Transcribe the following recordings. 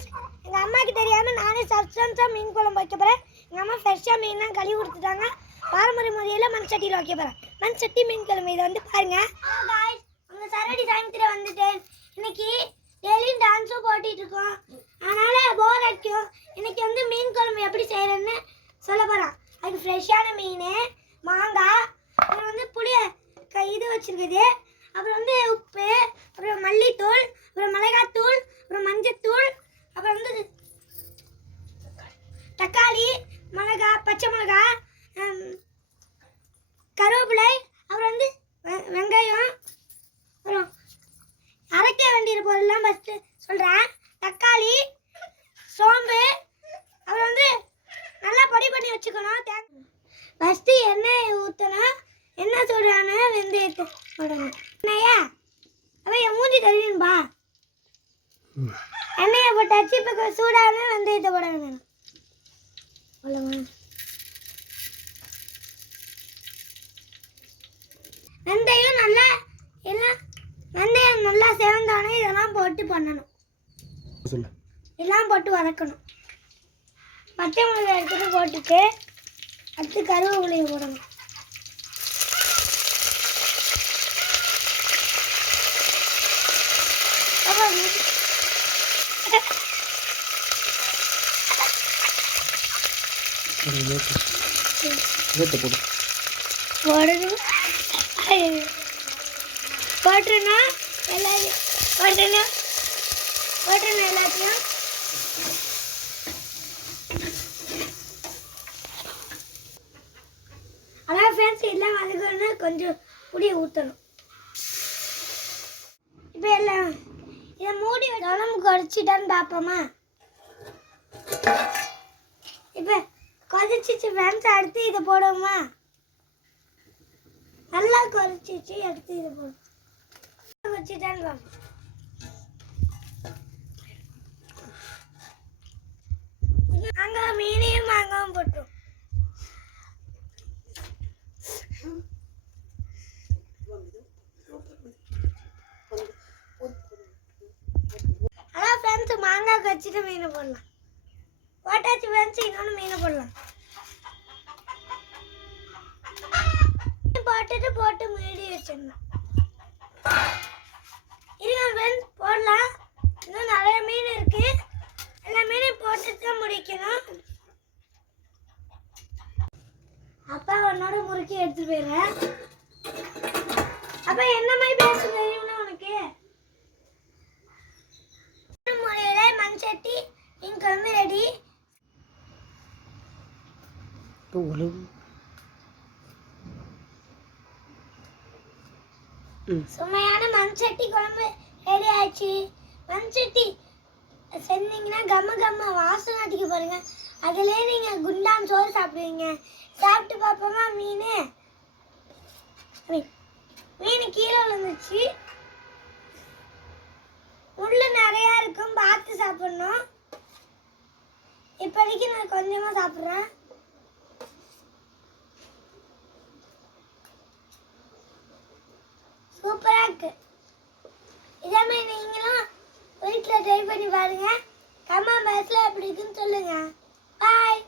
Friends, எங்கள் அம்மாவுக்கு தெரியாமல் நானே சப்ஸ்டன்ஸாக மீன் குழம்பு வைக்க போகிறேன். எங்கள் அம்மா ஃப்ரெஷ்ஷாக மீன்லாம் கழுவி கொடுத்துட்டாங்க. பாரம்பரிய முறையில் மண் சட்டியில் வைக்க போகிறேன். மண் சட்டி மீன் குழம்பு இதை வந்து பாருங்கள். காய்ஸ், உங்கள் சரடி சாயந்தரம் வந்துட்டேன். இன்னைக்கு டெய்லியும் டான்ஸும் போட்டிகிட்டு இருக்கோம். அதனால் போர் அடிக்கும். இன்னைக்கு வந்து மீன் குழம்பு எப்படி செய்கிறேன்னு சொல்ல போகிறோம். அதுக்கு ஃப்ரெஷ்ஷான மீன், மாங்காய், அப்புறம் வந்து புளிய இது வச்சுருக்குது, அப்புறம் வந்து உப்பு, அப்புறம் மல்லித்தூள், அப்புறம் மிளகாத்தூள், அப்புறம் மஞ்சத்தூள், அப்புறம் வந்து தக்காளி, மிளகா, பச்சை மிளகா, கருவேப்பிலை, அப்புறம் வந்து வெங்காயம், அப்புறம் அரைக்க வேண்டிய பொருள்லாம் ஃபஸ்ட்டு சொல்கிறேன். தக்காளி, சோம்பு, அப்புறம் வந்து நல்லா பொடி பண்ணி வச்சுக்கணும். ஃபஸ்ட்டு எண்ணெய் ஊற்றணும். எண்ணெய் சூடான வெந்தயத்தை போடணும். எண்ணெயா அப்போ என் மூஞ்சி தெரியும்பா. எண்ணெயை போட்டாச்சு. இப்போ சூடான வெந்தயத்தை போட வேணும். வெந்தயம் நல்லா எல்லாம் வெந்தயம் நல்லா சேர்ந்தானே இதெல்லாம் போட்டு பண்ணணும். எல்லாம் போட்டு வதக்கணும். பச்சை மிளகாய் எடுத்துட்டு போட்டுட்டு அடுத்து கருவேப்பிலையை போடணும். போட்டுருணும் எல்லாத்தையும். அதான் ஃப்ரெண்ட்ஸ், எல்லாம் வதக்கணும். கொஞ்சம் புளியை ஊற்றணும். இப்போ எல்லாம் இதை மூடி உடம்பு குறைச்சிட்டான்னு பார்ப்போமா? இப்போ கொதிச்சிச்சு ஃப்ரெண்ட்ஸ். அடுத்து இதை போடுவோமா? நல்லா கொதிச்சிச்சு. அடுத்து இதை போடும் வச்சுட்டான்னு பார்ப்போம். அங்கே மீனையும் மாங்காவும் போட்டோம். அதான் ஃப்ரெண்ட்ஸ், மாங்காய் வச்சுட்டு மீனை போடலாம். போட்டாச்சு ஃப்ரெண்ட்ஸ். இன்னொன்று மீனை போடலாம். போட்டு மீடி வச்சிடணும். இருங்க ஃப்ரெண்ட்ஸ், போடலாம். இன்னும் நிறைய மீன் இருக்கு. எல்லா மீனையும் போட்டுட்டு தான் முடிக்கணும். அப்பா உன்னோட முறுக்கி எடுத்து போயிடுறேன். அப்பா என்ன மாதிரி பேச தெரியும்னா உனக்கு? முறையில மண் சட்டி மீன் குழம்பு ரெடி. சுமையான மண் சட்டி குழம்பு ரெடி ஆயிடுச்சு. மண் சட்டி செஞ்சீங்கன்னா கம்ம கம்ம வாசனை அடிக்க பாருங்க. அதுலேயே நீங்கள் குண்டான் சோறு சாப்பிடுவீங்க. சாப்பிட்டு பார்ப்போமா? மீன் கீழே விழுந்துச்சு. முள்ளு நிறையா இருக்கும், பார்த்து சாப்பிடணும். இப்போதைக்கு நான் கொஞ்சமாக சாப்பிட்றேன். சூப்பராக இருக்கு. இதே மாதிரி நீங்களும் வீட்டில் ட்ரை பண்ணி பாருங்க. கமெண்ட் பாக்ஸில் எப்படி இருக்குன்னு சொல்லுங்க. பாய்.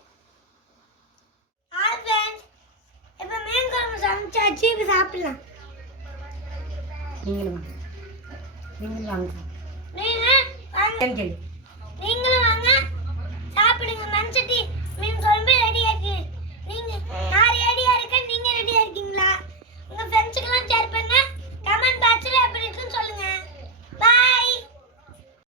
ஹாய் ஃப்ரெண்ட்ஸ், இப்போ மீன் குழம்பு சமைச்சாச்சு. இப்போ சாப்பிடலாம். நீங்களும் வாங்க. நீங்கள் வாங்க.